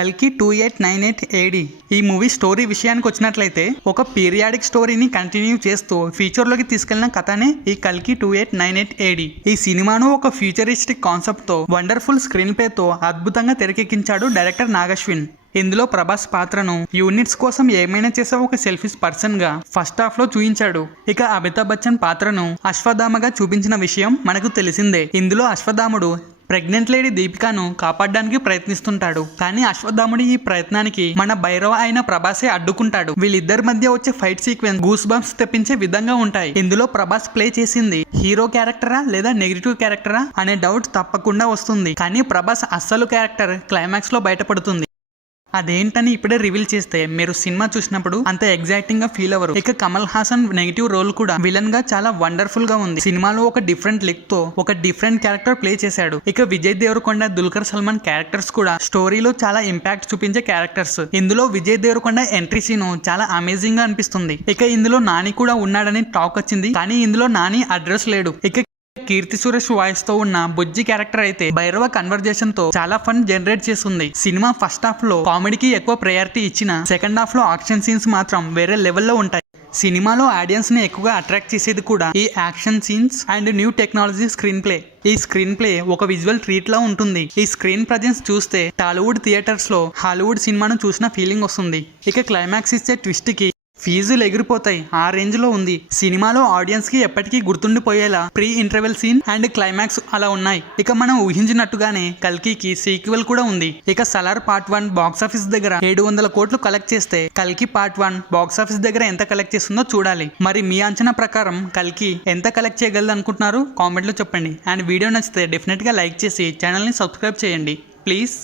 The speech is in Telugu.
కల్కి 2898 ఏడి. ఈ మూవీ స్టోరీ విషయానికి వచ్చినట్లయితే ఒక పీరియాడిక్ స్టోరీని కంటిన్యూ చేస్తూ ఫ్యూచర్లోకి తీసుకెళ్లిన కథనే ఈ కల్కి 2898 ఏడి. ఈ సినిమాను ఒక ఫ్యూచరిస్టిక్ కాన్సెప్ట్ తో వండర్ఫుల్ స్క్రీన్ ప్లే తో అద్భుతంగా తెరకెక్కించాడు డైరెక్టర్ నాగశ్విన్. ఇందులో ప్రభాస్ పాత్రను యూనిట్స్ కోసం ఏమైనా చేసే ఒక సెల్ఫిష్ పర్సన్ గా ఫస్ట్ హాఫ్ లో చూపించాడు. ఇక అమితాబ్ బచ్చన్ పాత్రను అశ్వత్థామగా చూపించిన విషయం మనకు తెలిసిందే. ఇందులో అశ్వత్థాముడు ప్రెగ్నెంట్ లేడీ దీపికాను కాపాడడానికి ప్రయత్నిస్తుంటాడు. కానీ అశ్వత్థాముడి ఈ ప్రయత్నానికి మన భైరవ అయిన ప్రభాసే అడ్డుకుంటాడు. వీళ్ళిద్దరి మధ్య వచ్చే ఫైట్ సీక్వెన్స్ గూస్ బంప్స్ తెప్పించే విధంగా ఉంటాయి. ఇందులో ప్రభాస్ ప్లే చేసింది హీరో క్యారెక్టరా లేదా నెగిటివ్ క్యారెక్టరా అనే డౌట్ తప్పకుండా వస్తుంది. కానీ ప్రభాస్ అస్సలు క్యారెక్టర్ క్లైమాక్స్ లో బయటపడుతుంది. అదేంటని ఇప్పుడే రివీల్ చేస్తే మీరు సినిమా చూసినప్పుడు అంత ఎగ్జైటింగ్ గా ఫీల్ అవ్వరు. ఇక కమల్ హాసన్ నెగిటివ్ రోల్ కూడా విలన్ గా చాలా వండర్ఫుల్ గా ఉంది. సినిమాలో ఒక డిఫరెంట్ లుక్ తో ఒక డిఫరెంట్ క్యారెక్టర్ ప్లే చేశాడు. ఇక విజయ్ దేవరకొండ, దుల్కర్ సల్మాన్ క్యారెక్టర్స్ కూడా స్టోరీలో చాలా ఇంపాక్ట్ చూపించే క్యారెక్టర్స్. ఇందులో విజయ్ దేవరకొండ ఎంట్రీ సీన్ చాలా అమేజింగ్ గా అనిపిస్తుంది. ఇక ఇందులో నాని కూడా ఉన్నాడని టాక్ వచ్చింది. కానీ ఇందులో నాని అడ్రస్ లేడు. ఇక కీర్తి సురేష్ వాయిస్ తో ఉన్న బుజ్జి క్యారెక్టర్ అయితే భైరవ కన్వర్జేషన్ తో చాలా ఫన్ జనరేట్ చేస్తుంది. సినిమా ఫస్ట్ హాఫ్ లో కామెడీకి ఎక్కువ ప్రయారిటీ ఇచ్చిన సెకండ్ హాఫ్ లో యాక్షన్ సీన్స్ మాత్రం వేరే లెవెల్లో ఉంటాయి. సినిమాలో ఆడియన్స్ ని ఎక్కువగా అట్రాక్ట్ చేసేది కూడా ఈ action scenes and new technology screen play. ఈ స్క్రీన్ ప్లే ఒక విజువల్ ట్రీట్ లా ఉంటుంది. ఈ స్క్రీన్ ప్రజెన్స్ చూస్తే టాలీవుడ్ థియేటర్స్ లో హాలీవుడ్ సినిమాను చూసిన ఫీలింగ్ వస్తుంది. ఇక క్లైమాక్స్ ఇచ్చే ట్విస్ట్ కి ఫీజులు ఎగిరిపోతాయి. ఆ రేంజ్ లో ఉంది. సినిమాలో ఆడియన్స్ కి ఎప్పటికీ గుర్తుండిపోయేలా pre interval scene and climax అలా ఉన్నాయి. ఇక మనం ఊహించినట్టుగానే కల్కికి సీక్వెల్ కూడా ఉంది. ఇక సలార్ పార్ట్ 1 బాక్స్ ఆఫీస్ దగ్గర 700 కోట్లు కలెక్ట్ చేస్తే కల్కి పార్ట్ 1 బాక్స్ ఆఫీస్ దగ్గర ఎంత కలెక్ట్ చేస్తుందో చూడాలి. మరి మీ అంచనా ప్రకారం కల్కి ఎంత కలెక్ట్ చేయగలదు అనుకుంటున్నారు? కామెంట్ లో చెప్పండి. అండ్ వీడియో నచ్చితే డెఫినెట్ గా లైక్ చేసి ఛానల్ ని సబ్స్క్రైబ్ చేయండి ప్లీజ్.